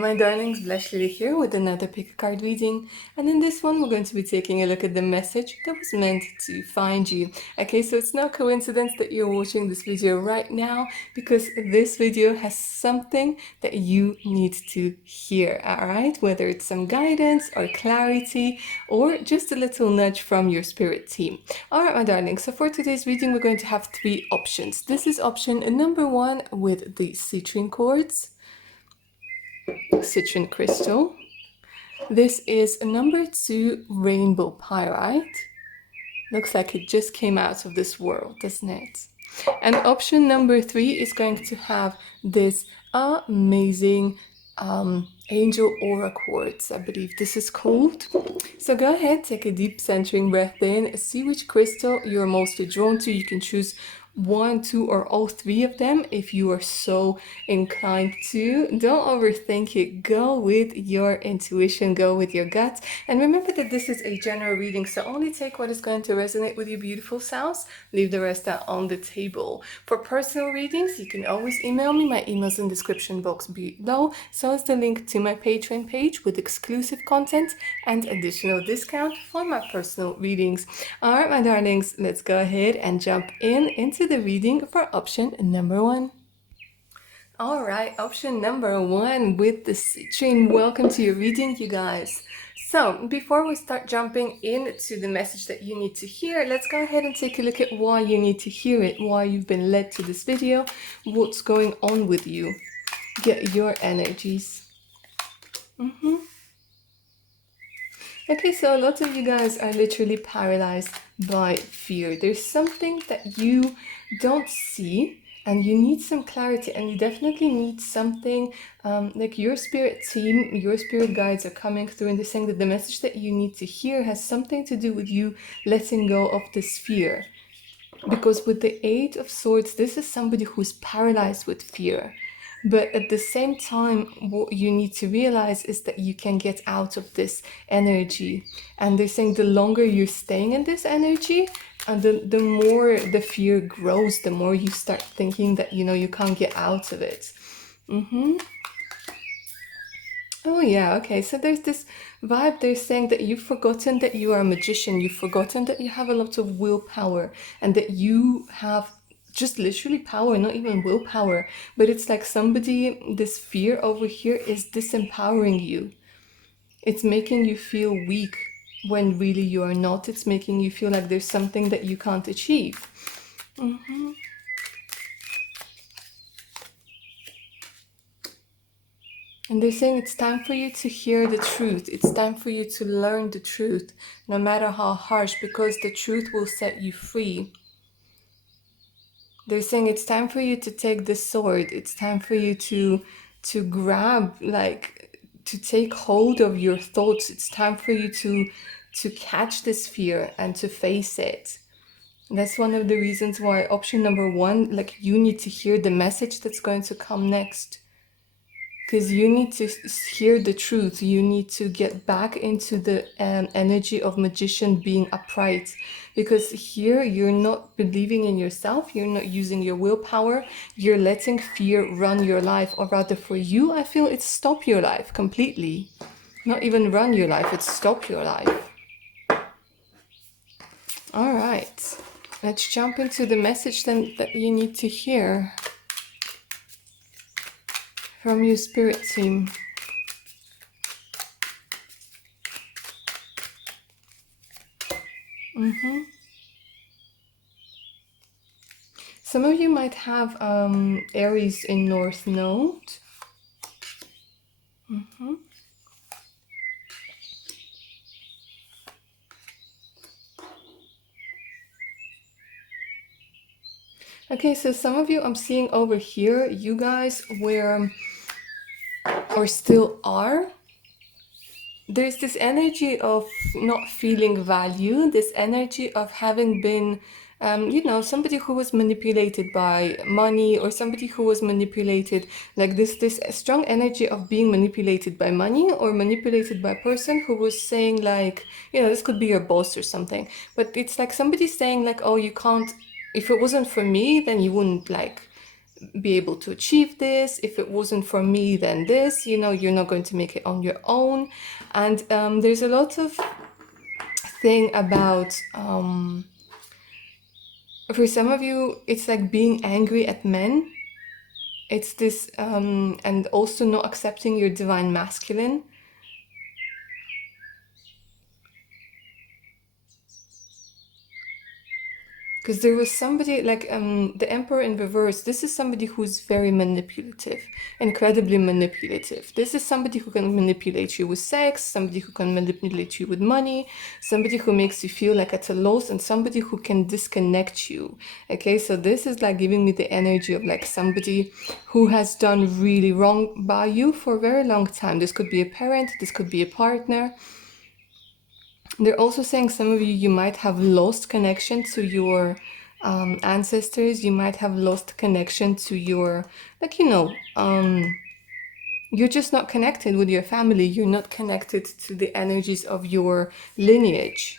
my darlings, Blush Lily here with another pick a card reading, and in this one we're going to be taking a look at the message that was meant to find you. Okay, so it's no coincidence that you're watching this video right now because this video has something that you need to hear, alright? Whether it's some guidance or clarity or just a little nudge from your spirit team. Alright, my darlings, so for today's reading we're going to have three options. This is option number one with the citrine quartz, citrine crystal. This is number two, rainbow pyrite. Looks like it just came out of this world, doesn't it? And option number three is going to have this amazing angel aura quartz, I believe this is called. So go ahead, take a deep centering breath in, see which crystal you're mostly drawn to. You can choose one, two, or all three of them if you are so inclined to. Don't overthink it. Go with your intuition, go with your gut. And remember that this is a general reading, so only take what is going to resonate with your beautiful selves. Leave the rest out on the table. For personal readings, you can always email me. My email's in the description box below. So is the link to my Patreon page with exclusive content and additional discount for my personal readings. Alright, my darlings, let's go ahead and jump into the reading for option number one. Alright, option number one with the citrine. Welcome to your reading, you guys. So, before we start jumping into the message that you need to hear, let's go ahead and take a look at why you need to hear it, why you've been led to this video, what's going on with you. Get your energies. Okay, so a lot of you guys are literally paralyzed by fear. There's something that you don't see and you need some clarity, and you definitely need something like your spirit team, your spirit guides are coming through and they're saying that the message that you need to hear has something to do with you letting go of this fear. Because with the Eight of Swords, this is somebody who's paralyzed with fear. But at the same time, what you need to realize is that you can get out of this energy. And they're saying the longer you're staying in this energy, the more the fear grows, the more you start thinking that, you can't get out of it. Oh yeah, okay, so there's this vibe. They're saying that you've forgotten that you are a magician. You've forgotten that you have a lot of willpower and that you have just literally power, not even willpower. But it's like somebody, this fear over here is disempowering you. It's making you feel weak when really you are not. It's making you feel like there's something that you can't achieve. And they're saying it's time for you to hear the truth. It's time for you to learn the truth, no matter how harsh, because the truth will set you free. They're saying it's time for you to take the sword. It's time for you to grab, to take hold of your thoughts. It's time for you to catch this fear and to face it. That's one of the reasons why option number one, you need to hear the message that's going to come next. Because you need to hear the truth. You need to get back into the energy of magician being upright. Because here you're not believing in yourself. You're not using your willpower. You're letting fear run your life. Or rather for you, I feel it's stop your life completely. Not even run your life, it's stop your life. All right. Let's jump into the message then that you need to hear from your spirit team. Some of you might have Aries in North Node. Okay, so some of you I'm seeing over here, you guys were or still are. There's this energy of not feeling value, this energy of having been, somebody who was manipulated by money, or somebody who was manipulated, like this strong energy of being manipulated by money or manipulated by a person who was saying this could be your boss or something. But it's like somebody saying oh, you can't, if it wasn't for me, then you wouldn't be able to achieve this. If it wasn't for me, then this, you know, you're not going to make it on your own. And there's a lot of thing about, for some of you, it's like being angry at men. It's this, and also not accepting your divine masculine. Because there was somebody like the Emperor in reverse. This is somebody who's very manipulative, incredibly manipulative. This is somebody who can manipulate you with sex, somebody who can manipulate you with money, somebody who makes you feel like at a loss, and somebody who can disconnect you. Okay, so this is like giving me the energy of like somebody who has done really wrong by you for a very long time. This could be a parent, this could be a partner. They're also saying some of you, you might have lost connection to your ancestors. You might have lost connection to your, like, you know, you're just not connected with your family. You're not connected to the energies of your lineage.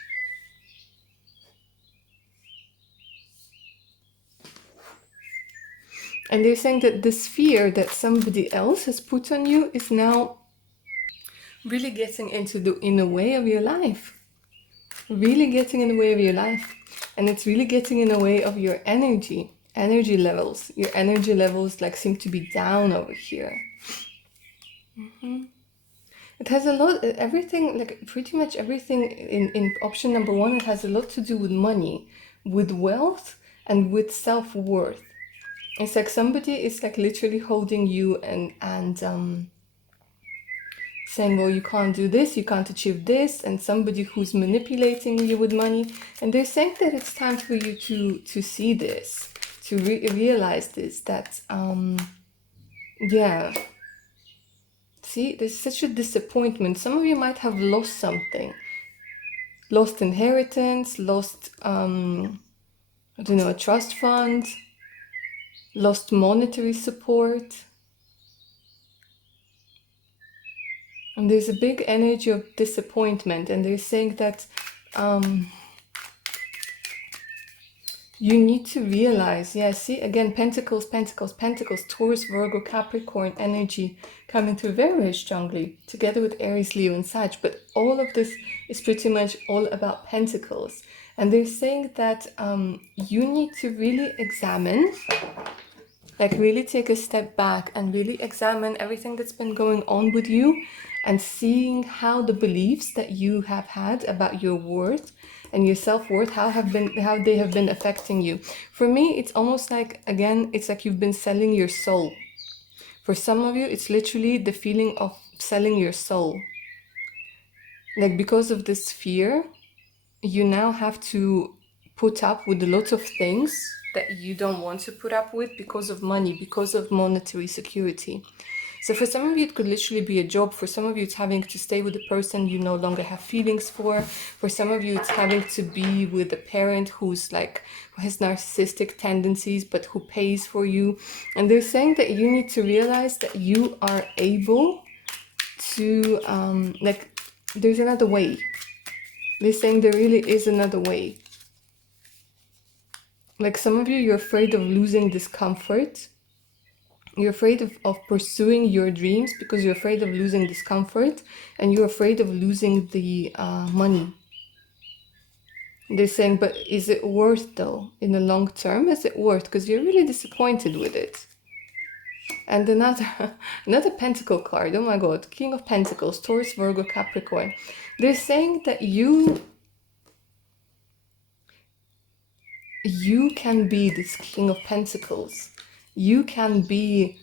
And they're saying that this fear that somebody else has put on you is now really getting in the way of your life. Really getting in the way of your life. And it's really getting in the way of your energy levels. Your energy levels like seem to be down over here. It has a lot, everything, like pretty much everything in option number one, it has a lot to do with money, with wealth, and with self-worth. It's like somebody is like literally holding you and saying, well, you can't do this, you can't achieve this, and somebody who's manipulating you with money. And they're saying that it's time for you to see this, to realize this, that, yeah. See, there's such a disappointment. Some of you might have lost something. Lost inheritance, lost, I don't know, a trust fund, lost monetary support. And there's a big energy of disappointment, and they're saying that you need to realize, yeah, see, again, Pentacles, Pentacles, Pentacles, Taurus, Virgo, Capricorn energy coming through very, very strongly, together with Aries, Leo, and Sag. But all of this is pretty much all about Pentacles. And they're saying that you need to really examine, like really take a step back and really examine everything that's been going on with you, and seeing how the beliefs that you have had about your worth and your self-worth, how they have been affecting you. For me, it's almost like, again, it's like you've been selling your soul. For some of you, it's literally the feeling of selling your soul. Like, because of this fear, you now have to put up with a lot of things that you don't want to put up with because of money, because of monetary security. So for some of you, it could literally be a job. For some of you, it's having to stay with a person you no longer have feelings for. For some of you, it's having to be with a parent who's like, who has narcissistic tendencies, but who pays for you. And they're saying that you need to realize that you are able to, like, there's another way. They're saying there really is another way. Like, some of you, you're afraid of losing this comfort. You're afraid of pursuing your dreams because you're afraid of losing discomfort, and you're afraid of losing the money. They're saying, but is it worth though? In the long term, is it worth? Because you're really disappointed with it. And another Pentacle card, oh my god, King of Pentacles, Taurus, Virgo, Capricorn. They're saying that you can be this King of Pentacles. You can be,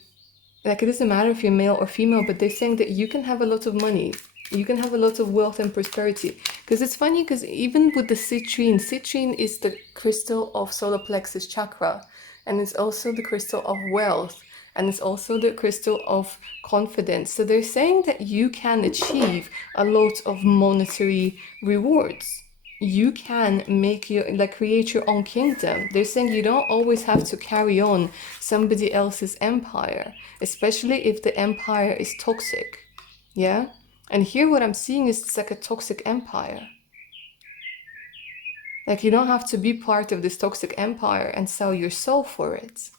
like, it doesn't matter if you're male or female, but they're saying that you can have a lot of money. You can have a lot of wealth and prosperity. Because it's funny, because even with the citrine is the crystal of solar plexus chakra. And it's also the crystal of wealth. And it's also the crystal of confidence. So they're saying that you can achieve a lot of monetary rewards. You can make your, like, create your own kingdom. They're saying you don't always have to carry on somebody else's empire, especially if the empire is toxic. Yeah. And here what I'm seeing is it's like a toxic empire. Like, you don't have to be part of this toxic empire and sell your soul for it.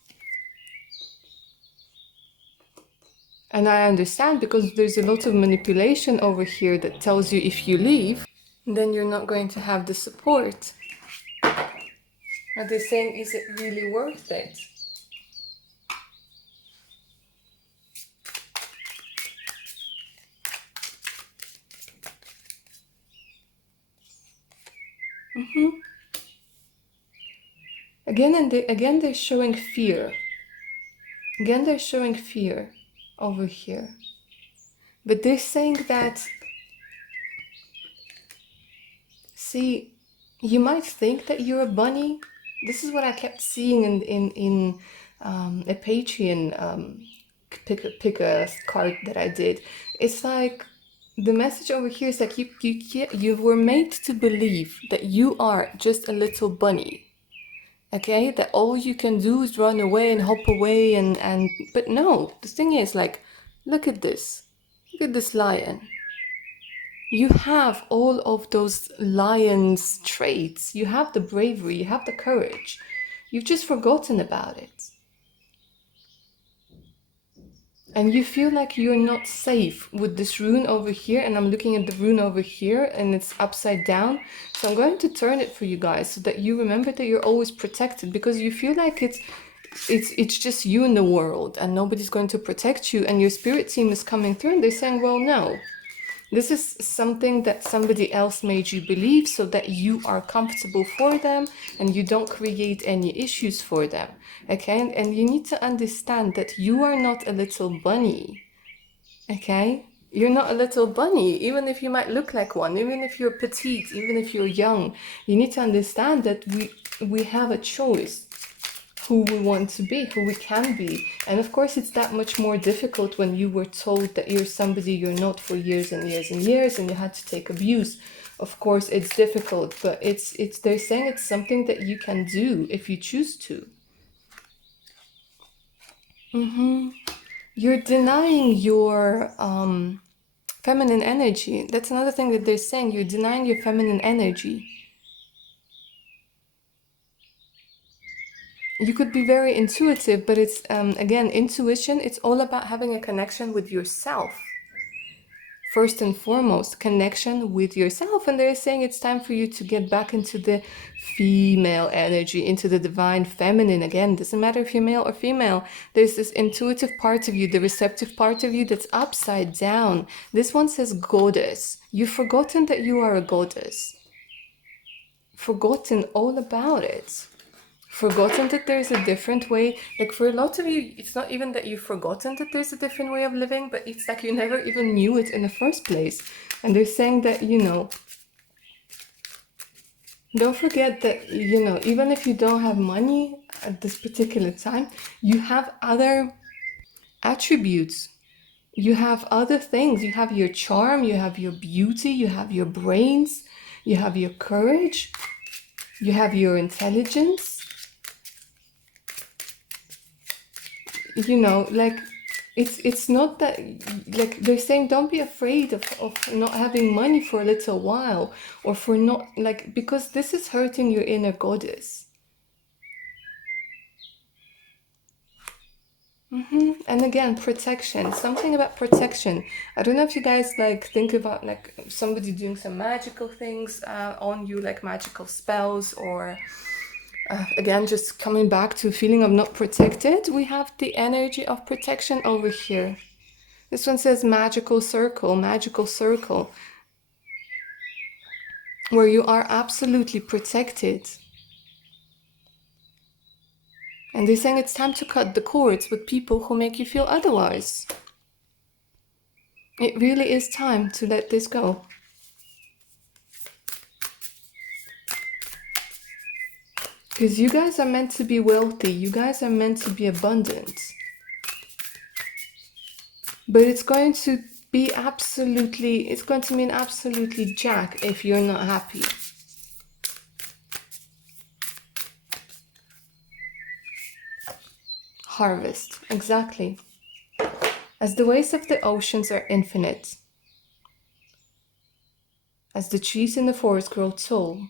And I understand, because there's a lot of manipulation over here that tells you if you leave, then you're not going to have the support. And they're saying, is it really worth it? Again, they're showing fear. Again, they're showing fear over here. But they're saying that, see, you might think that you're a bunny. This is what I kept seeing in a Patreon pick a card that I did. It's like the message over here is like you were made to believe that you are just a little bunny. Okay, that all you can do is run away and hop away and but no, the thing is, like, look at this. Look at this lion. You have all of those lion's traits. You have the bravery, you have the courage. You've just forgotten about it. And you feel like you're not safe with this rune over here, and I'm looking at the rune over here and it's upside down. So I'm going to turn it for you guys so that you remember that you're always protected, because you feel like it's just you in the world and nobody's going to protect you, and your spirit team is coming through and they're saying, well, no. This is something that somebody else made you believe so that you are comfortable for them and you don't create any issues for them. Okay? And you need to understand that you are not a little bunny. Okay? You're not a little bunny, even if you might look like one, even if you're petite, even if you're young. You need to understand that we have a choice who we want to be, who we can be. And of course, it's that much more difficult when you were told that you're somebody you're not for years and years and years, and you had to take abuse. Of course, it's difficult, but it's they're saying it's something that you can do if you choose to. You're denying your feminine energy. That's another thing that they're saying. You're denying your feminine energy. You could be very intuitive, but it's, again, intuition, it's all about having a connection with yourself. First and foremost, connection with yourself. And they're saying it's time for you to get back into the female energy, into the divine feminine. Again, doesn't matter if you're male or female. There's this intuitive part of you, the receptive part of you that's upside down. This one says goddess. You've forgotten that you are a goddess. Forgotten all about it. Forgotten that there's a different way. Like, for a lot of you, it's not even that you've forgotten that there's a different way of living, but it's like you never even knew it in the first place. And they're saying that, don't forget that, even if you don't have money at this particular time, you have other attributes. You have other things. You have your charm, you have your beauty, you have your brains, you have your courage, you have your intelligence. Like, it's not that, like, they're saying don't be afraid of not having money for a little while, or for not, like, because this is hurting your inner goddess. And again, protection, something about protection. I don't know if you guys like think about like somebody doing some magical things on you, like magical spells, or again, just coming back to a feeling of not protected. We have the energy of protection over here. This one says magical circle, where you are absolutely protected. And they're saying it's time to cut the cords with people who make you feel otherwise. It really is time to let this go. Because you guys are meant to be wealthy. You guys are meant to be abundant. But it's going to mean absolutely jack if you're not happy. Harvest, exactly. As the waves of the oceans are infinite, as the trees in the forest grow tall,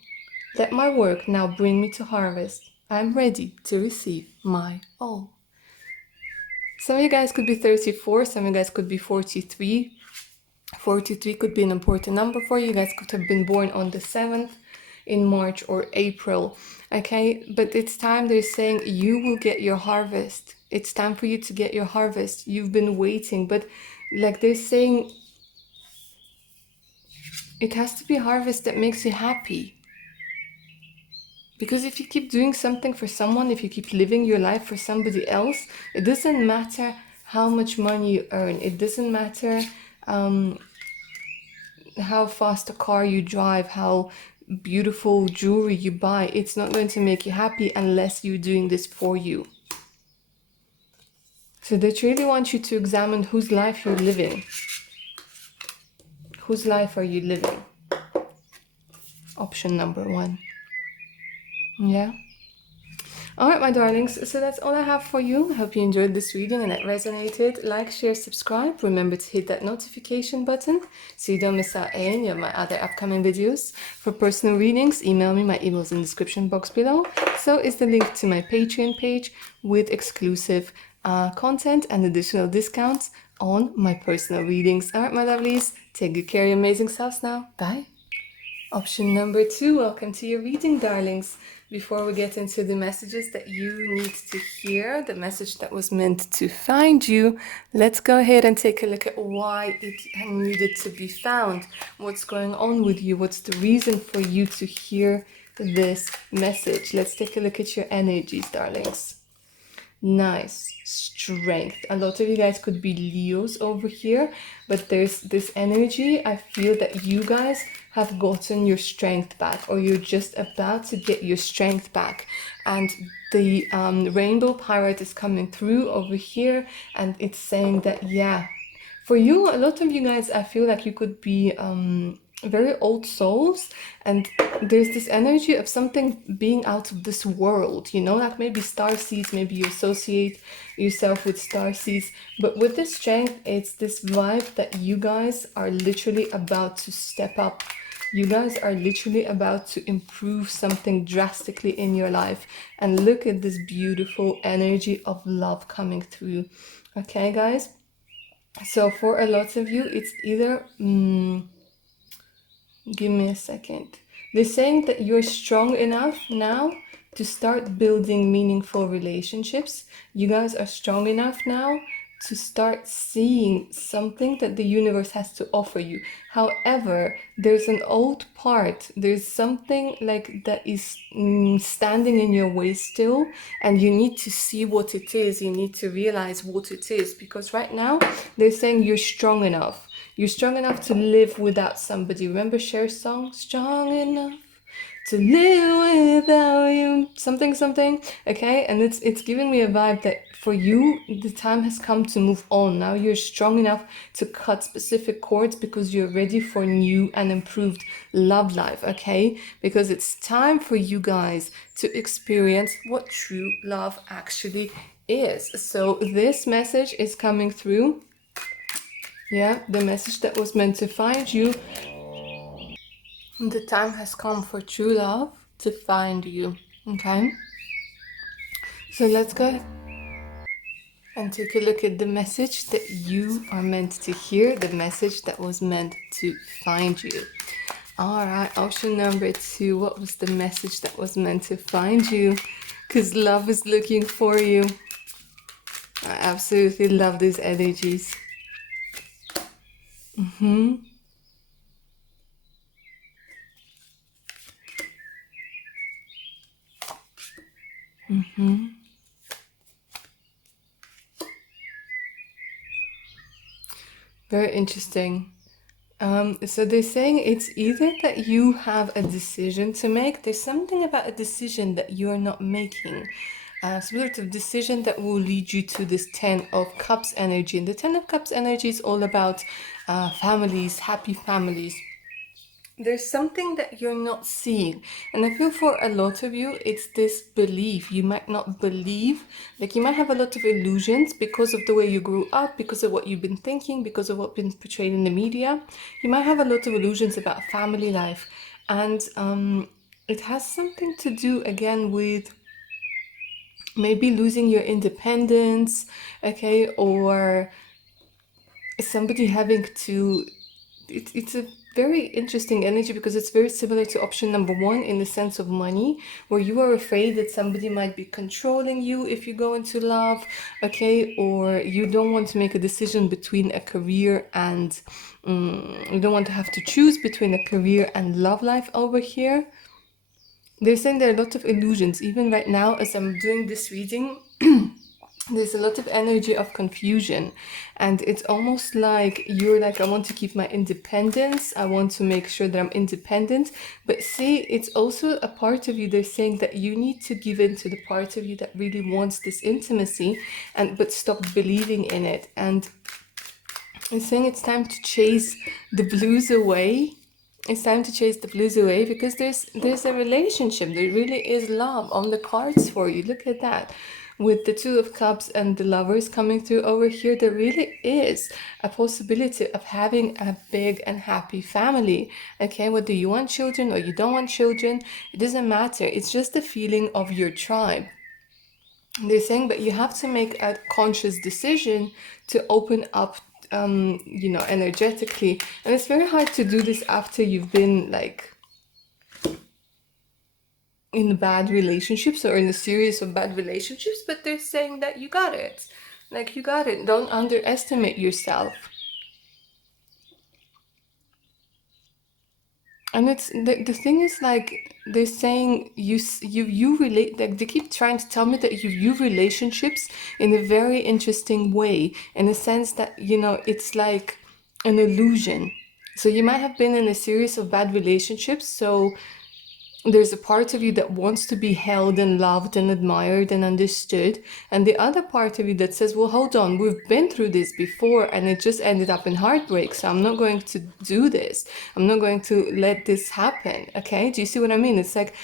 let my work now bring me to harvest. I am ready to receive my all. Some of you guys could be 34, some of you guys could be 43. 43 could be an important number for you. You guys could have been born on the 7th in March or April. Okay, but it's time, they're saying you will get your harvest. It's time for you to get your harvest. You've been waiting, but like they're saying, it has to be a harvest that makes you happy. Because if you keep doing something for someone, if you keep living your life for somebody else, it doesn't matter how much money you earn. It doesn't matter how fast a car you drive, how beautiful jewelry you buy. It's not going to make you happy unless you're doing this for you. So they really want you to examine whose life you're living. Whose life are you living? Option number 1. Yeah. Alright, my darlings, so that's all I have for you. I hope you enjoyed this reading and it resonated. Like, share, subscribe. Remember to hit that notification button so you don't miss out any of my other upcoming videos. For personal readings, email me. My email is in the description box below. So is the link to my Patreon page with exclusive content and additional discounts on my personal readings. Alright, my lovelies, take good care of your amazing selves now. Bye. Option number 2, welcome to your reading, darlings. Before we get into the messages that you need to hear, the message that was meant to find you, let's go ahead and take a look at why it needed to be found. What's going on with you? What's the reason for you to hear this message? Let's take a look at your energies, darlings. Nice. Strength. A lot of you guys could be Leos over here, but there's this energy. I feel that you guys have gotten your strength back, or you're just about to get your strength back. And the rainbow pirate is coming through over here, and it's saying that, yeah, for you, a lot of you guys, I feel like you could be very old souls, and there's this energy of something being out of this world, you know, like maybe starseeds, maybe you associate yourself with starseeds, but with this strength, it's this vibe that you guys are literally about to step up. You guys are literally about to improve something drastically in your life, and look at this beautiful energy of love coming through. Okay, guys, so for a lot of you, it's either give me a second. They're saying that you're strong enough now to start building meaningful relationships. You guys are strong enough now to start seeing something that the universe has to offer you. However, there's an old part. There's something like that is standing in your way still, and you need to see what it is. You need to realize what it is, because right now they're saying you're strong enough. You're strong enough to live without somebody. Remember Cher's song? Strong enough to live without you. Something, something. Okay? And it's giving me a vibe that for you, the time has come to move on. Now you're strong enough to cut specific cords because you're ready for new and improved love life. Okay? Because it's time for you guys to experience what true love actually is. So this message is coming through. Yeah, the message that was meant to find you. The time has come for true love to find you. Okay? So let's go and take a look at the message that you are meant to hear, the message that was meant to find you. Alright, option number 2. What was the message that was meant to find you? Because love is looking for you. I absolutely love these energies. Very interesting. So they're saying it's either that you have a decision to make. There's something about a decision that you're not making. Sort of decision that will lead you to this 10 of Cups energy. And the 10 of Cups energy is all about families, happy families. There's something that you're not seeing, and I feel for a lot of you it's this belief. You might not believe, like you might have a lot of illusions because of the way you grew up, because of what you've been thinking, because of what's been portrayed in the media. You might have a lot of illusions about family life, and it has something to do again with maybe losing your independence, okay, or somebody having to, it's a very interesting energy because it's very similar to option number one in the sense of money, where you are afraid that somebody might be controlling you if you go into love, okay, or you don't want to make a decision between a career and you don't want to have to choose between a career and love life over here. They're saying there are a lot of illusions. Even right now, as I'm doing this reading, there's a lot of energy of confusion. And it's almost like you're like, I want to keep my independence. I want to make sure that I'm independent. But see, it's also a part of you. They're saying that you need to give in to the part of you that really wants this intimacy, but stop believing in it. And it's saying it's time to chase the blues away. It's time to chase the blues away because there's a relationship. There really is love on the cards for you. Look at that. With the Two of Cups and the Lovers coming through over here, there really is a possibility of having a big and happy family. Okay, whether you want children or you don't want children, it doesn't matter. It's just the feeling of your tribe. They're saying, but you have to make a conscious decision to open up, energetically. And it's very hard to do this after you've been like in bad relationships or in a series of bad relationships, but they're saying that you got it. Like, you got it. Don't underestimate yourself. And it's the thing is, like, they're saying you relate, like they keep trying to tell me that you view relationships in a very interesting way, in a sense that, it's like an illusion. So you might have been in a series of bad relationships, so there's a part of you that wants to be held and loved and admired and understood, and the other part of you that says, well, hold on, we've been through this before and it just ended up in heartbreak, so I'm not going to do this. I'm not going to let this happen. Okay, do you see what I mean? It's like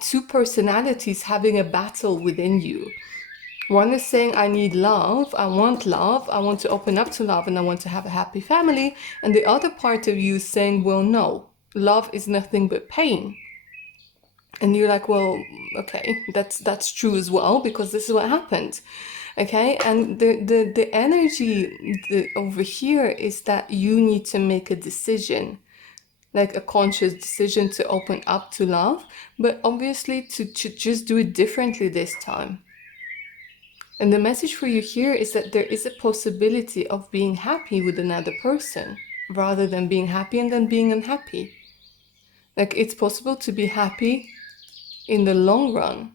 two personalities having a battle within you. One is saying, I need love, I want to open up to love, and I want to have a happy family. And the other part of you is saying, well, no, love is nothing but pain. And you're like, well, okay, that's true as well, because this is what happened. Okay, and the energy over here is that you need to make a decision, like a conscious decision to open up to love, but obviously to just do it differently this time. And the message for you here is that there is a possibility of being happy with another person rather than being happy and then being unhappy. Like, it's possible to be happy in the long run.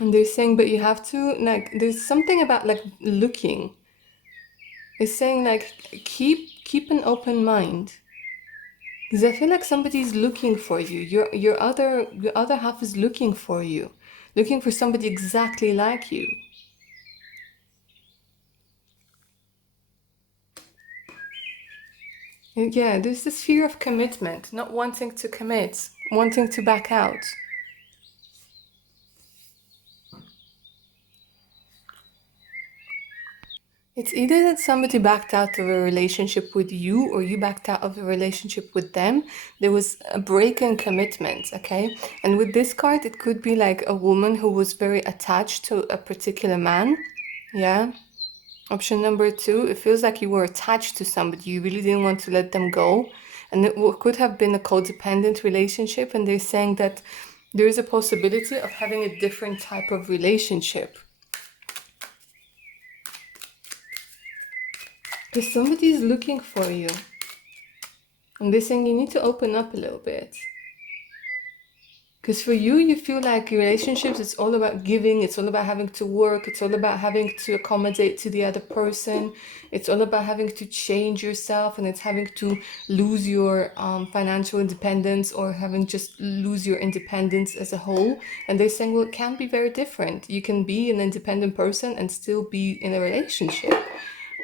And they're saying, but you have to, like, there's something about like looking. It's saying like keep an open mind. Because I feel like somebody's looking for you. Your other half is looking for you. Looking for somebody exactly like you. And yeah, there's this fear of commitment, not wanting to commit, wanting to back out. It's either that somebody backed out of a relationship with you or you backed out of a relationship with them. There was a break in commitment, okay? And with this card, it could be like a woman who was very attached to a particular man. Yeah. Option number two, it feels like you were attached to somebody. You really didn't want to let them go. And it could have been a codependent relationship. And they're saying that there is a possibility of having a different type of relationship. Because somebody is looking for you. And they're saying you need to open up a little bit. Because for you, you feel like relationships, it's all about giving, it's all about having to work, it's all about having to accommodate to the other person, it's all about having to change yourself, and it's having to lose your financial independence or having just lose your independence as a whole. And they're saying, well, it can be very different. You can be an independent person and still be in a relationship.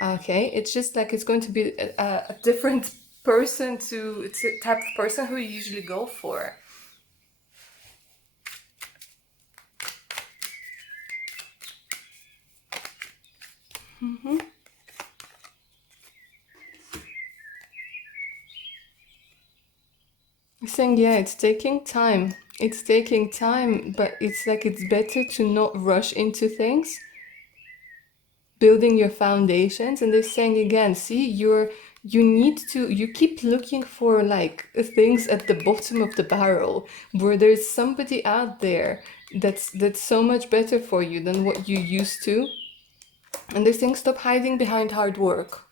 Okay, it's just like it's going to be a different person to, it's a type of person who you usually go for. Mm-hmm. Saying, yeah, it's taking time. It's taking time, but it's like it's better to not rush into things, building your foundations. And they're saying again, see, you keep looking for like things at the bottom of the barrel where there's somebody out there that's so much better for you than what you used to. And they're saying stop hiding behind hard work.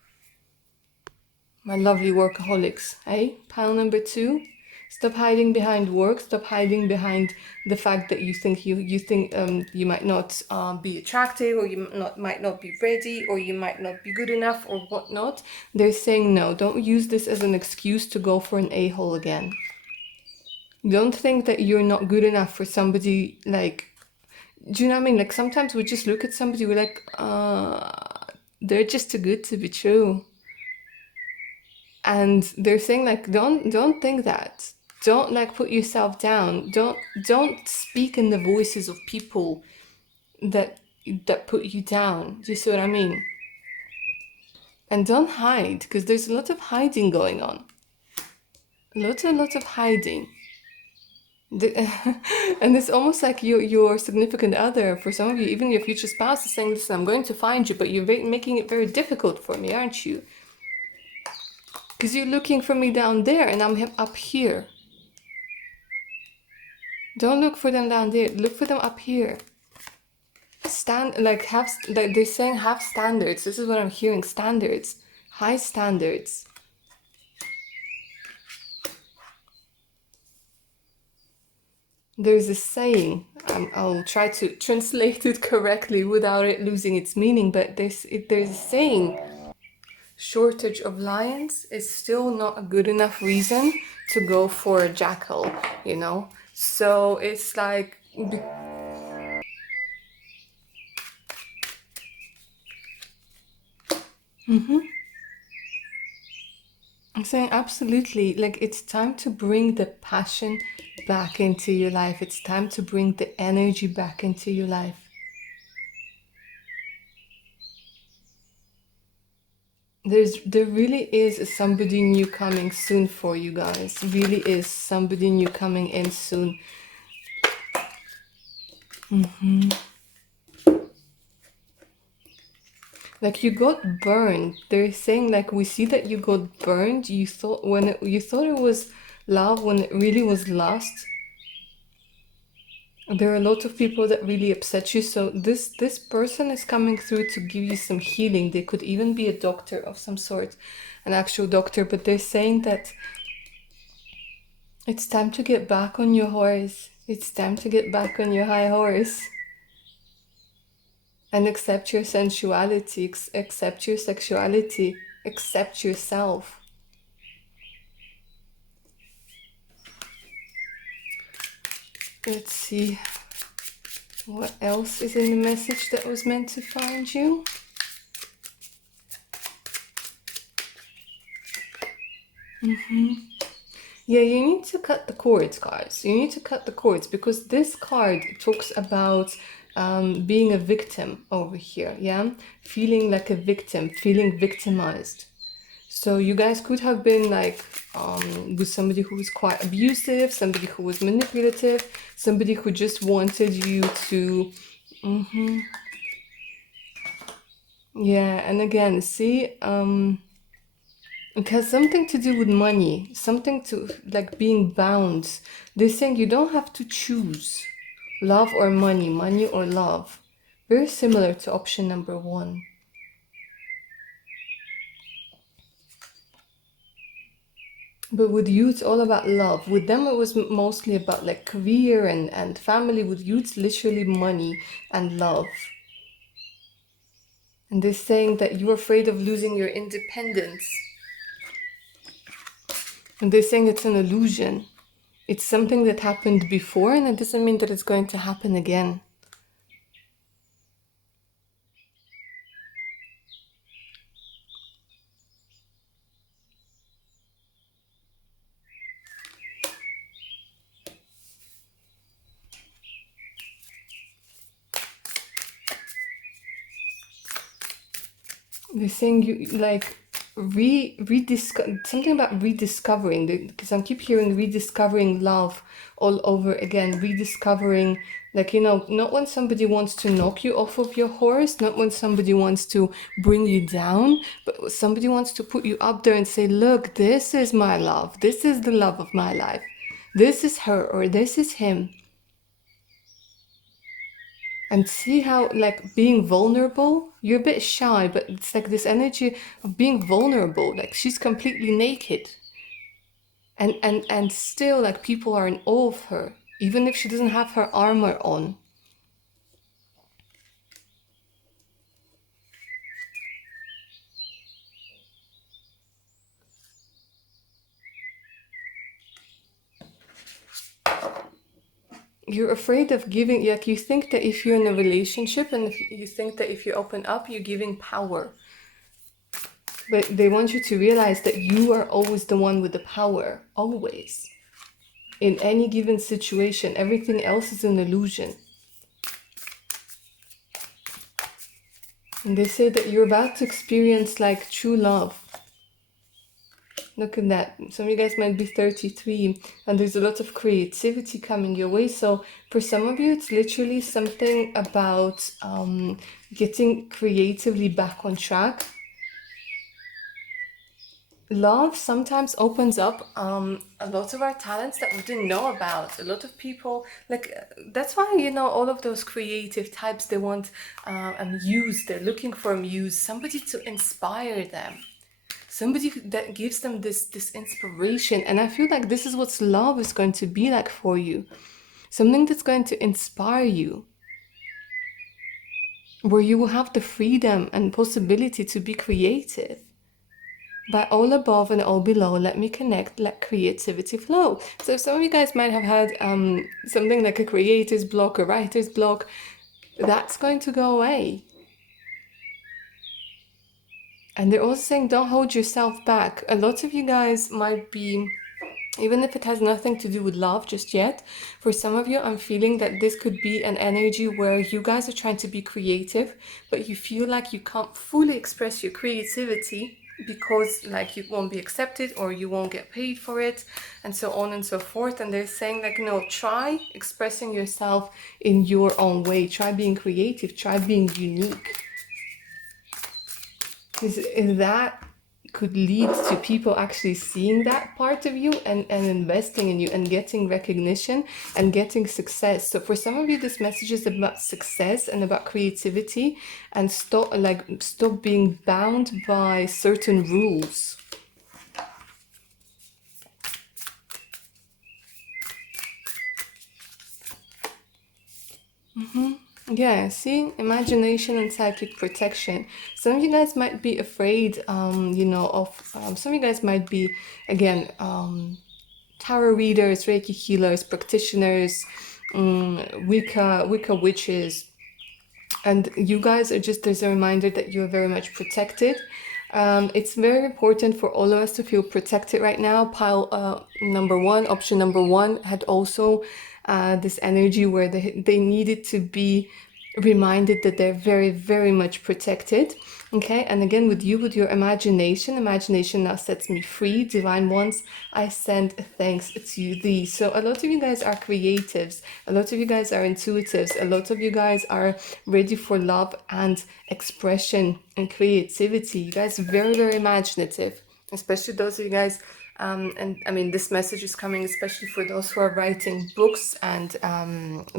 My lovely workaholics, eh? Pile number 2. Stop hiding behind work. Stop hiding behind the fact that you think you might not be attractive, or might not be ready, or you might not be good enough, or whatnot. They're saying no. Don't use this as an excuse to go for an a-hole again. Don't think that you're not good enough for somebody. Like, do you know what I mean? Like sometimes we just look at somebody, we're like, they're just too good to be true. And they're saying like, don't think that. Don't like put yourself down. Don't speak in the voices of people that put you down. Do you see what I mean? And don't hide, because there's a lot of hiding going on. A lot of hiding. And it's almost like your significant other, for some of you, even your future spouse, is saying, listen, I'm going to find you, but you're making it very difficult for me, aren't you? Because you're looking for me down there and I'm up here. Don't look for them down there. Look for them up here. They're saying have standards. This is what I'm hearing. Standards. High standards. There's a saying. I'll try to translate it correctly without it losing its meaning. But there's a saying. Shortage of lions is still not a good enough reason to go for a jackal, you know? So it's like... I'm saying absolutely, like it's time to bring the passion back into your life. It's time to bring the energy back into your life. There really is somebody new coming soon for you guys. Really is somebody new coming in soon. Like you got burned. They're saying like we see that you got burned. You thought you thought it was love when it really was lust. There are a lot of people that really upset you. So this person is coming through to give you some healing. They could even be a doctor of some sort, an actual doctor. But they're saying that it's time to get back on your horse. It's time to get back on your high horse. And accept your sensuality, accept your sexuality, accept yourself. Let's see what else is in the message that was meant to find you. Yeah, you need to cut the cords, guys. You need to cut the cords because this card talks about being a victim over here, yeah? Feeling like a victim, feeling victimized. So you guys could have been like with somebody who was quite abusive, somebody who was manipulative, somebody who just wanted you to... Yeah, and again, see, it has something to do with money, something to like being bound. They're saying you don't have to choose love or money, money or love. Very similar to option number 1. But with you, it's all about love. With them, it was mostly about like career and family. With you, it's literally money and love. And they're saying that you're afraid of losing your independence. And they're saying it's an illusion. It's something that happened before, and it doesn't mean that it's going to happen again. They're saying you like something about rediscovering, because I keep hearing rediscovering love all over again, rediscovering, like, you know, not when somebody wants to knock you off of your horse, not when somebody wants to bring you down, but somebody wants to put you up there and say, look, this is my love, this is the love of my life, this is her or this is him. And see how, like, being vulnerable, you're a bit shy, but it's like this energy of being vulnerable, like she's completely naked, and still, like, people are in awe of her even if she doesn't have her armor on. You're afraid of giving, like, you think that if you're in a relationship and if you think that if you open up, you're giving power. But they want you to realize that you are always the one with the power, always. In any given situation, everything else is an illusion. And they say that you're about to experience, like, true love. Look at that. Some of you guys might be 33 and there's a lot of creativity coming your way. So for some of you, it's literally something about getting creatively back on track. Love sometimes opens up a lot of our talents that we didn't know about. A lot of people, like, that's why, you know, all of those creative types, they want a muse. They're looking for a muse, somebody to inspire them. Somebody that gives them this inspiration. And I feel like this is what love is going to be like for you. Something that's going to inspire you, where you will have the freedom and possibility to be creative. By all above and all below, let me connect, let creativity flow. So some of you guys might have had something like a creator's block, a writer's block. That's going to go away. And they're also saying, don't hold yourself back. A lot of you guys might be, even if it has nothing to do with love just yet, for some of you, I'm feeling that this could be an energy where you guys are trying to be creative, but you feel like you can't fully express your creativity because, like, you won't be accepted or you won't get paid for it, and so on and so forth. And they're saying, like, no, try expressing yourself in your own way. Try being creative. Try being unique. Because that could lead to people actually seeing that part of you and investing in you and getting recognition and getting success. So for some of you, this message is about success and about creativity, and stop being bound by certain rules. Yeah, see, imagination and psychic protection. Some of you guys might be afraid, you know, of, some of you guys might be, again, tarot readers, Reiki healers, practitioners, Wicca witches. And you guys are just, there's a reminder that you're very much protected. It's very important for all of us to feel protected right now. Pile number one, option number one, had also this energy where they needed to be reminded that they're very, very much protected. Okay, and again, with you, with your imagination now sets me free. Divine ones, I send thanks to thee. So a lot of you guys are creatives, a lot of you guys are intuitives, a lot of you guys are ready for love and expression and creativity. You guys are very, very imaginative, especially those of you guys, and I mean, this message is coming especially for those who are writing books and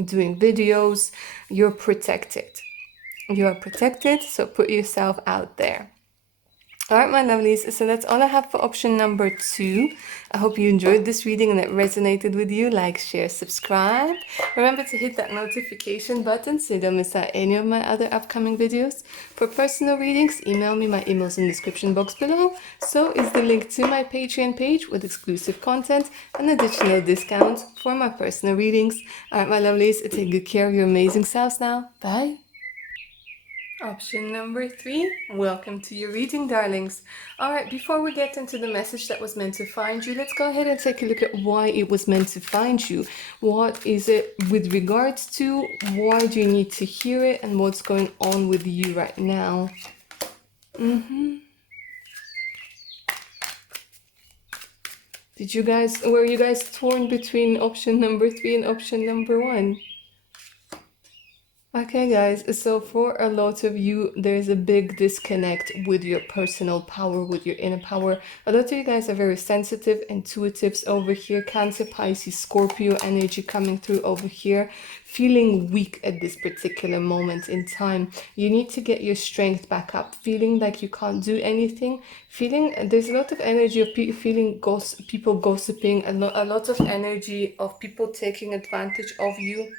doing videos. You're protected. You are protected, so put yourself out there. All right, my lovelies, so that's all I have for option number 2. I hope you enjoyed this reading and it resonated with you. Like, share, subscribe. Remember to hit that notification button so you don't miss out any of my other upcoming videos. For personal readings, email me. My email's in the description box below. So is the link to my Patreon page with exclusive content and additional discounts for my personal readings. All right, my lovelies, take good care of your amazing selves now. Bye. Option number 3, welcome to your reading, darlings. Alright, before we get into the message that was meant to find you, let's go ahead and take a look at why it was meant to find you. What is it with regards to? Why do you need to hear it? And what's going on with you right now? Were you guys torn between option number 3 and option number 1? Okay, guys, so for a lot of you, there's a big disconnect with your personal power, with your inner power. A lot of you guys are very sensitive, intuitives over here. Cancer, Pisces, Scorpio energy coming through over here. Feeling weak at this particular moment in time. You need to get your strength back up. Feeling like you can't do anything. There's a lot of energy of people gossiping. A lot of energy of people taking advantage of you.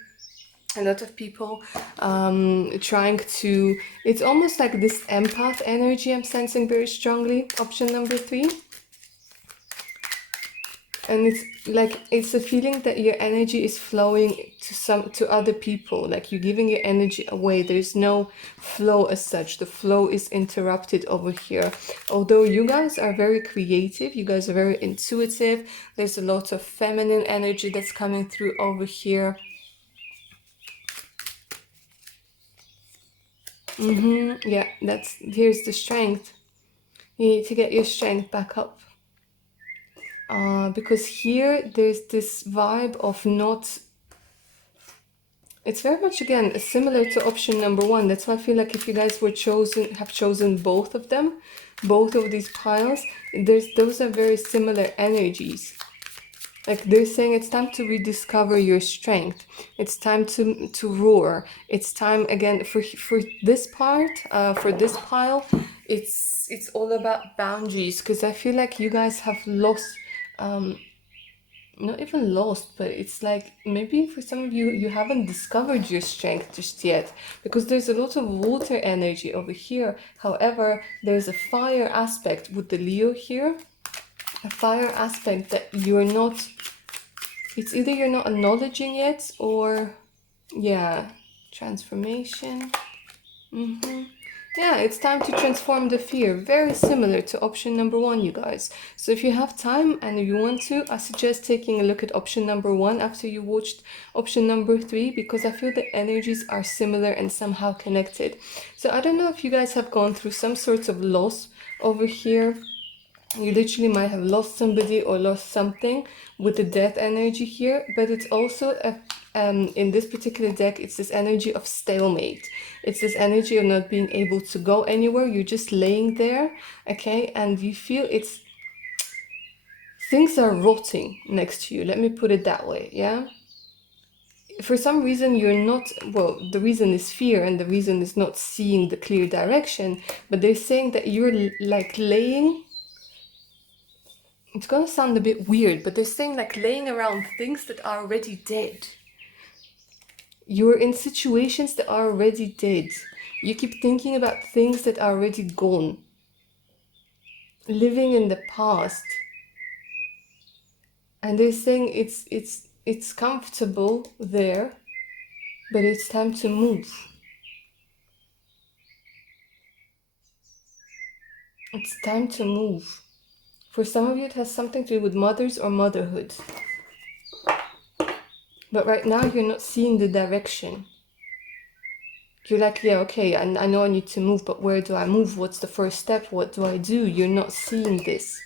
A lot of people trying to, it's almost like this empath energy I'm sensing very strongly, option number 3. And it's a feeling that your energy is flowing to other people, like you're giving your energy away. There's no flow as such. The flow is interrupted over here. Although you guys are very creative, you guys are very intuitive, there's a lot of feminine energy that's coming through over here. Yeah, here's the strength. You need to get your strength back up. Because here there's this vibe of not... It's very much, again, similar to option number 1. That's why I feel like if you guys have chosen both of them, both of these piles, those are very similar energies. Like they're saying it's time to rediscover your strength. It's time to roar. It's time again for this part, for this pile. It's all about boundaries, because I feel like you guys have lost, not even lost, but it's like maybe for some of you, you haven't discovered your strength just yet, because there's a lot of water energy over here. However, there's a fire aspect with the Leo here. A fire aspect that you're not, it's either you're not acknowledging yet, or yeah, transformation. Yeah, it's time to transform the fear. Very similar to option number 1, you guys. So if you have time and if you want to, I suggest taking a look at option number 1 after you watched option number 3, because I feel the energies are similar and somehow connected. So I don't know if you guys have gone through some sorts of loss over here. You literally might have lost somebody or lost something with the death energy here, but it's also in this particular deck, it's this energy of stalemate. It's this energy of not being able to go anywhere. You're just laying there, okay, and you feel things are rotting next to you. Let me put it that way, yeah. For some reason you're not, well, the reason is fear, and the reason is not seeing the clear direction, but they're saying that you're like laying... It's gonna sound a bit weird, but they're saying like laying around things that are already dead. You're in situations that are already dead. You keep thinking about things that are already gone. Living in the past. And they're saying it's comfortable there, but it's time to move. It's time to move. For some of you, it has something to do with mothers or motherhood. But right now, you're not seeing the direction. You're like, yeah, okay, I know I need to move, but where do I move? What's the first step? What do I do? You're not seeing this.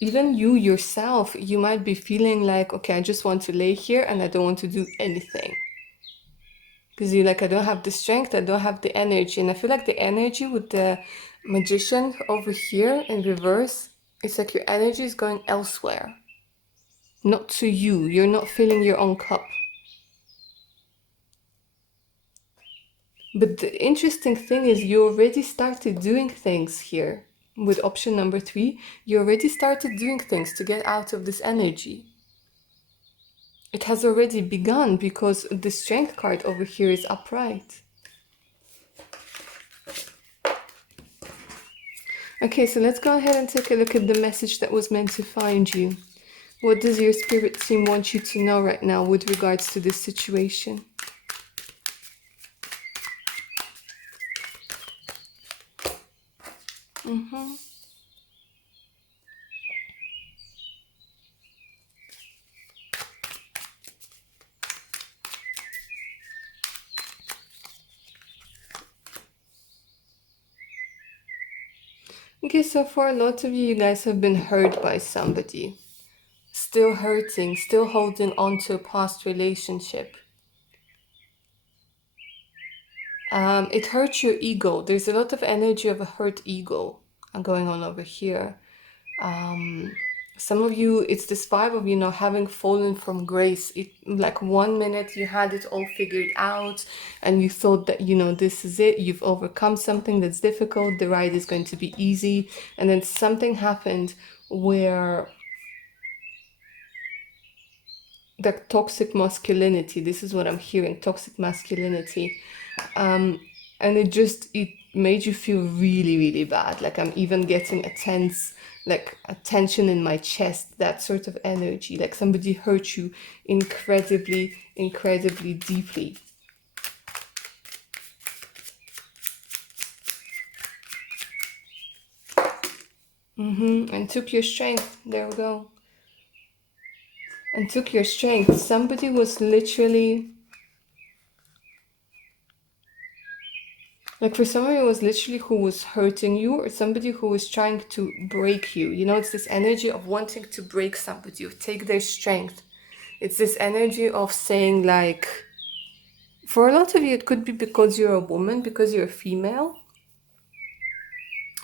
Even you yourself, you might be feeling like, okay, I just want to lay here and I don't want to do anything. Because you're like, I don't have the strength, I don't have the energy. And I feel like the energy with the Magician over here in reverse, it's like your energy is going elsewhere. Not to you. You're not filling your own cup. But the interesting thing is you already started doing things here. With option number 3, you already started doing things to get out of this energy. It has already begun because the Strength card over here is upright. Okay, so let's go ahead and take a look at the message that was meant to find you. What does your spirit team want you to know right now with regards to this situation? Okay, so for a lot of you, you guys have been hurt by somebody. Still hurting, still holding on to a past relationship. It hurts your ego. There's a lot of energy of a hurt ego going on over here. Some of you, it's this vibe of, having fallen from grace. Like 1 minute you had it all figured out and you thought that, this is it. You've overcome something that's difficult. The ride is going to be easy. And then something happened where the toxic masculinity, this is what I'm hearing, toxic masculinity. And it made you feel really, really bad. Like I'm even getting a tension in my chest, that sort of energy. Like somebody hurt you incredibly, incredibly deeply. And took your strength. There we go. And took your strength. Somebody was literally... Like for somebody, it was literally who was hurting you, or somebody who was trying to break you. It's this energy of wanting to break somebody, or take their strength. It's this energy of saying, like, for a lot of you, it could be because you're a woman, because you're a female.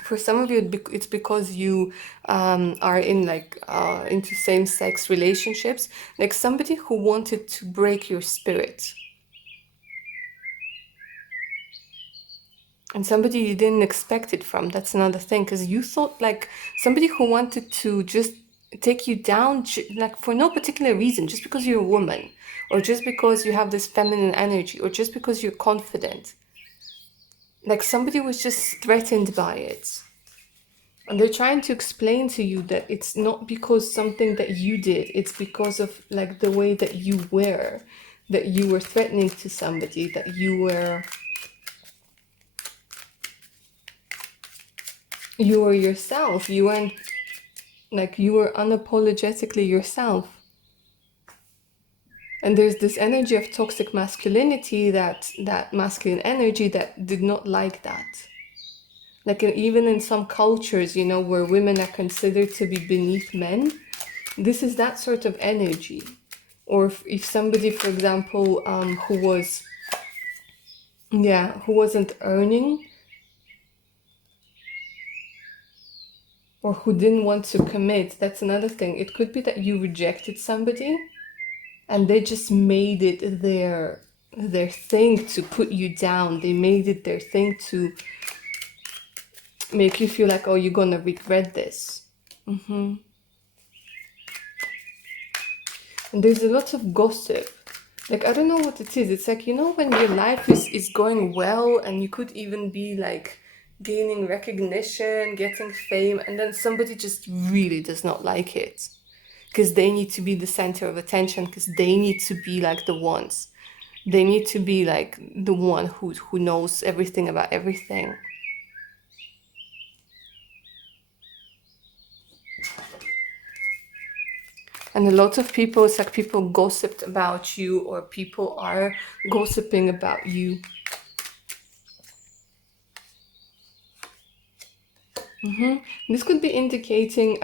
For some of you, it's because you are in into same-sex relationships. Like somebody who wanted to break your spirit. And somebody you didn't expect it from. That's another thing, because you thought like somebody who wanted to just take you down, like for no particular reason, just because you're a woman, or just because you have this feminine energy, or just because you're confident. Like somebody was just threatened by it. And they're trying to explain to you that it's not because something that you did, it's because of like the way that you were threatening to somebody, that you were yourself. You weren't like, you were unapologetically yourself. And there's this energy of toxic masculinity, that masculine energy that did not like that. Like even in some cultures, where women are considered to be beneath men, this is that sort of energy. Or if somebody, for example, who wasn't earning, or who didn't want to commit, that's another thing. It could be that you rejected somebody and they just made it their thing to put you down. They made it their thing to make you feel like, oh, you're gonna regret this. And there's a lot of gossip. Like, I don't know what it is. It's like, when your life is going well and you could even be like gaining recognition, getting fame, and then somebody just really does not like it. Because they need to be the center of attention, because they need to be like the ones. They need to be like the one who knows everything about everything. And a lot of people, it's like people gossiped about you, or people are gossiping about you. This could be indicating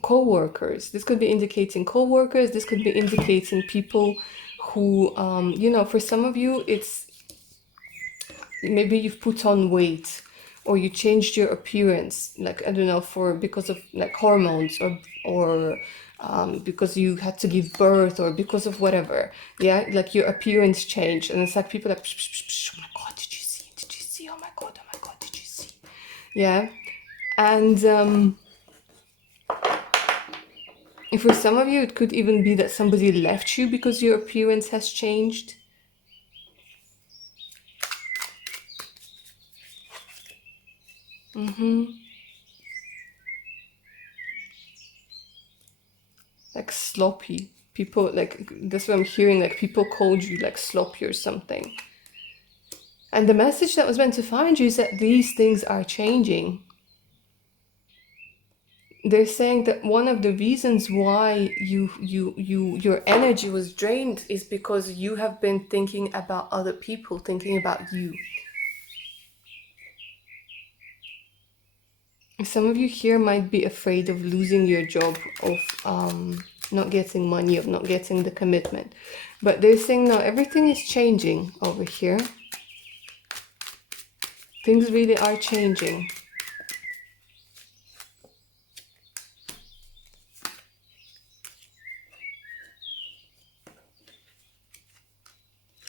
co-workers. This could be indicating co-workers. This could be indicating people who, for some of you, it's maybe you've put on weight, or you changed your appearance, like, I don't know, because of like hormones, or because you had to give birth, or because of whatever. Yeah, like your appearance changed, and it's like people are like, psh, psh, psh, oh my god, did you see, oh my god, did you see? Yeah. And if for some of you, it could even be that somebody left you because your appearance has changed. Like sloppy. People, like, that's what I'm hearing, like people called you like sloppy or something. And the message that was meant to find you is that these things are changing. They're saying that one of the reasons why your energy was drained is because you have been thinking about other people, thinking about you. Some of you here might be afraid of losing your job, of not getting money, of not getting the commitment. But they're saying, no, everything is changing over here. Things really are changing.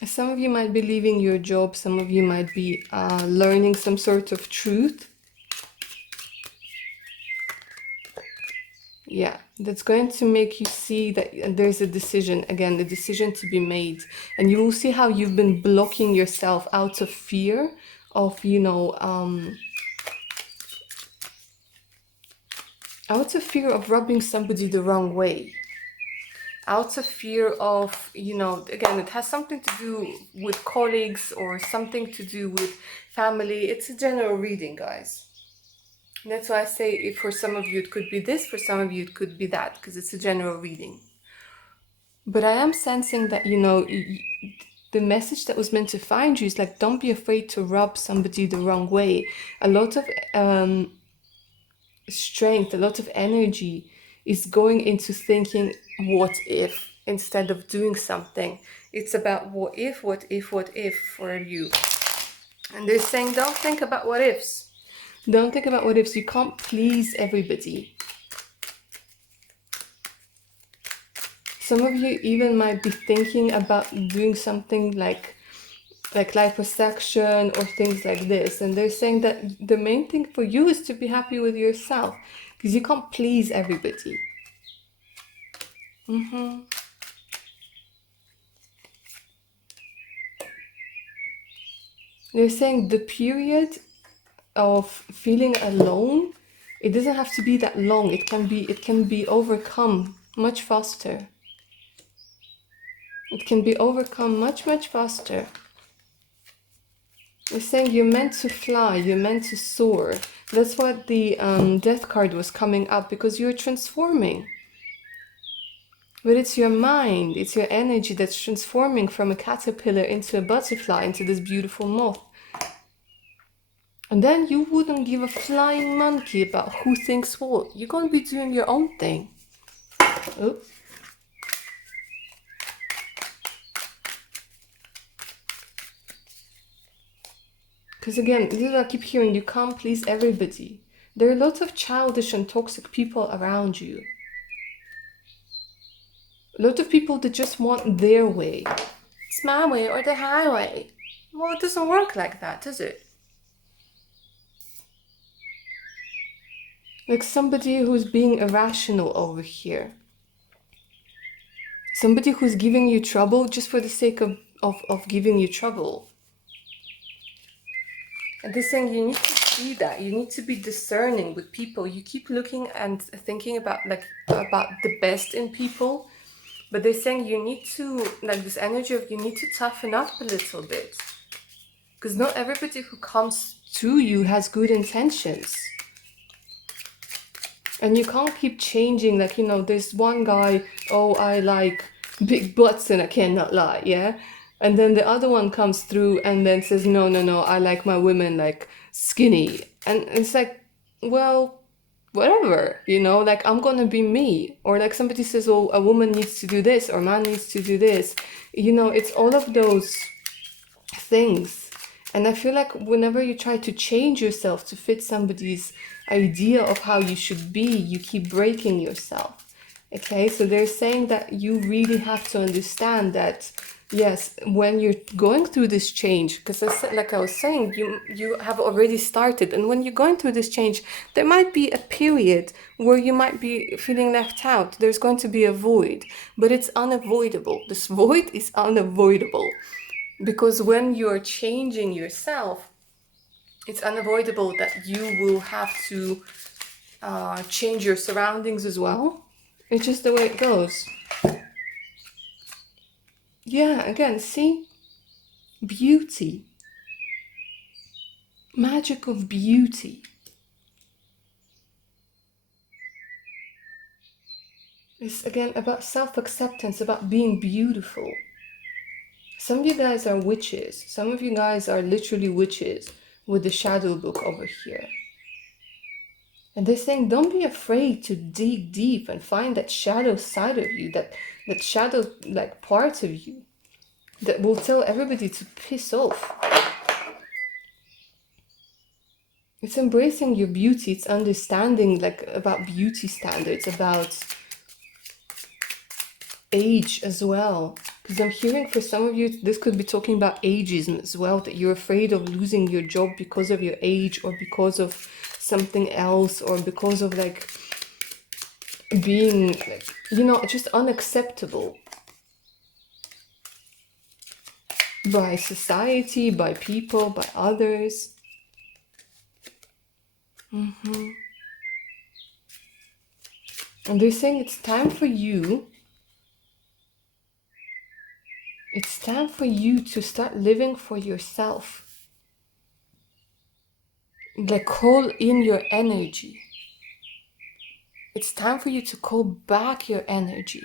Some of you might be leaving your job. Some of you might be learning some sort of truth. Yeah, that's going to make you see that there's a decision, again, a decision to be made. And you will see how you've been blocking yourself out of fear of, you know, out of fear of rubbing somebody the wrong way. Out of fear of, you know, again, it has something to do with colleagues or something to do with family. It's a general reading, guys. That's why I say if for some of you it could be this, for some of you it could be that, because it's a general reading. But I am sensing that, you know, the message that was meant to find you is like, don't be afraid to rub somebody the wrong way. A lot of strength, a lot of energy is going into thinking what if instead of doing something. It's about what if for you. And they're saying, don't think about what ifs. Don't think about what ifs. You can't please everybody. Some of you even might be thinking about doing something like liposuction or things like this. And they're saying that the main thing for you is to be happy with yourself, because you can't please everybody. They're saying the period of feeling alone, it doesn't have to be that long. It can be overcome much faster. It can be overcome much faster. They're saying you're meant to fly, you're meant to soar. That's what the death card was coming up, because you're transforming. But it's your mind, it's your energy that's transforming from a caterpillar into a butterfly, into this beautiful moth. And then you wouldn't give a flying monkey about who thinks what. You're going to be doing your own thing. Oops. Because again, this is what I keep hearing, you can't please everybody. There are lots of childish and toxic people around you. A lot of people that just want their way. It's my way or the highway. Well, it doesn't work like that, does it? Like somebody who's being irrational over here. Somebody who's giving you trouble just for the sake of giving you trouble. And they're saying you need to see that. You need to be discerning with people. You keep looking and thinking about the best in people. But they're saying you need to, like this energy of you need to toughen up a little bit. Because not everybody who comes to you has good intentions. And you can't keep changing, like, you know, there's one guy, oh, I like big butts and I cannot lie, yeah? And then the other one comes through and then says, no, I like my women like skinny. And it's like, well, whatever, you know, like I'm gonna be me. Or like somebody says, oh, a woman needs to do this or a man needs to do this. You know, it's all of those things. And I feel like whenever you try to change yourself to fit somebody's idea of how you should be, you keep breaking yourself. Okay, so they're saying that you really have to understand that, yes, when you're going through this change, because like I was saying, you have already started, and when you're going through this change, there might be a period where you might be feeling left out. There's going to be a void, but it's unavoidable. This void is unavoidable. Because when you're changing yourself, it's unavoidable that you will have to change your surroundings as well. It's just the way it goes. Yeah, again, see? Beauty. Magic of beauty. It's again about self-acceptance, about being beautiful. Some of you guys are witches. Some of you guys are literally witches with the shadow book over here. And they're saying, don't be afraid to dig deep and find that shadow side of you, that shadow like part of you that will tell everybody to piss off. It's embracing your beauty. It's understanding like about beauty standards, about age as well. Because I'm hearing for some of you, this could be talking about ageism as well, that you're afraid of losing your job because of your age or because of something else or because of like being like, you know, just unacceptable by society, by people, by others. And they're saying it's time for you to start living for yourself. Like call in your energy. It's time for you to call back your energy.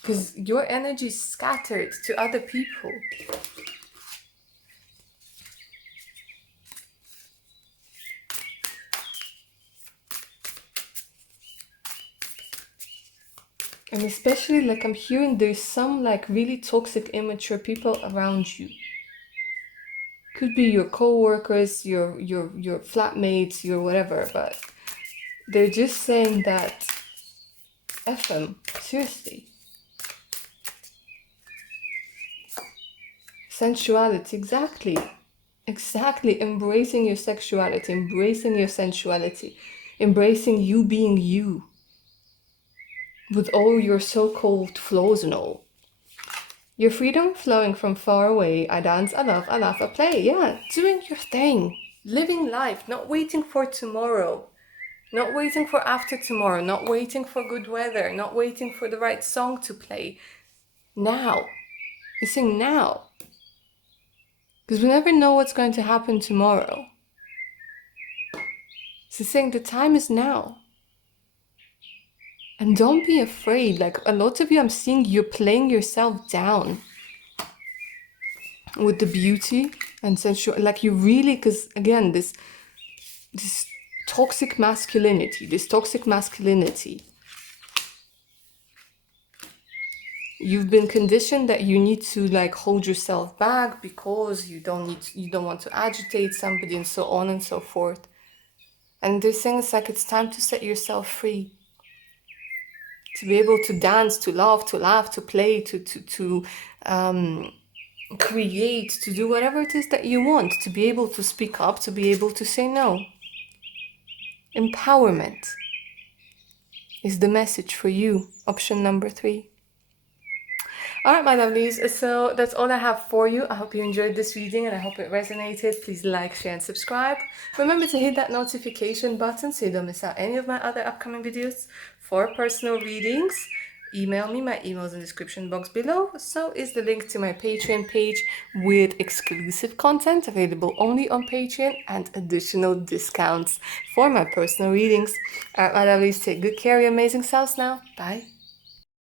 Because your energy is scattered to other people. And especially like I'm hearing there's some like really toxic, immature people around you. Could be your co-workers, your flatmates, your whatever, but they're just saying that F them, seriously. Sensuality, exactly, embracing your sexuality, embracing your sensuality, embracing you being you with all your so-called flaws and all. Your freedom flowing from far away. I dance, I laugh, I play. Yeah, doing your thing, living life, not waiting for tomorrow, not waiting for after tomorrow, not waiting for good weather, not waiting for the right song to play. Now. You sing now. Because we never know what's going to happen tomorrow. So saying the time is now. And don't be afraid. Like a lot of you, I'm seeing you're playing yourself down with the beauty and sensual. Like you really, because again, this toxic masculinity, you've been conditioned that you need to like hold yourself back because you don't want to agitate somebody and so on and so forth. And they're saying it's time to set yourself free. To be able to dance, to laugh, to play, to create, to do whatever it is that you want, to be able to speak up, to be able to say no. Empowerment is the message for you. Option number 3. Alright, my lovelies, so that's all I have for you. I hope you enjoyed this reading and I hope it resonated. Please like, share and subscribe. Remember to hit that notification button so you don't miss out any of my other upcoming videos. For personal readings, email me. My email is in the description box below. So is the link to my Patreon page with exclusive content available only on Patreon and additional discounts for my personal readings. Alright, my lovelies, take good care of your amazing selves now. Bye.